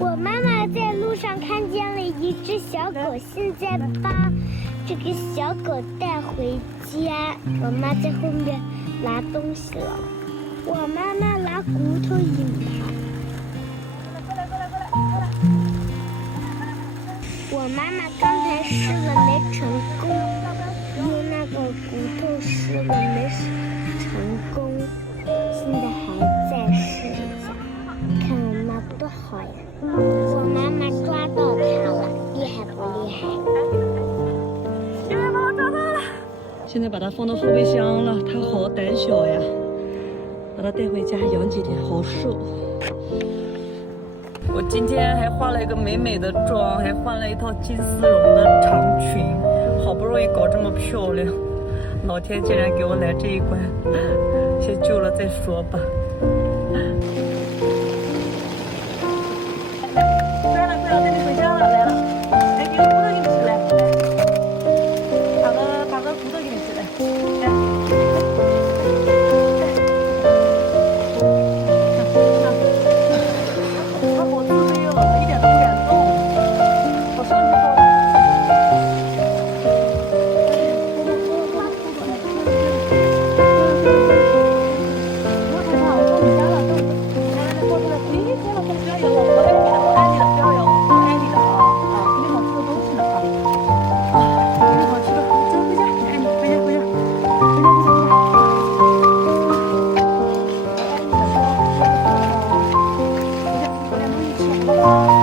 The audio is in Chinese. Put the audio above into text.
我妈妈在路上看见了一只小狗，现在把这个小狗带回家。我妈在后面拿东西了，我妈妈拿骨头引它。我妈妈刚才试了没成功，用那个骨头试了没成功，现在还在试一下。看我妈多好呀！我妈妈抓到它了，厉害不厉害？有人把我抓到了！现在把它放到后备箱了，它好胆小呀。把它带回家养几天，好瘦。我今天还化了一个美美的妆，还换了一套金丝绒的长裙，好不容易搞这么漂亮，老天竟然给我来这一关，先救了再说吧。乖了乖了，带你回家了，来了，来给个骨头给你吃来，把个骨头给你吃来，来。我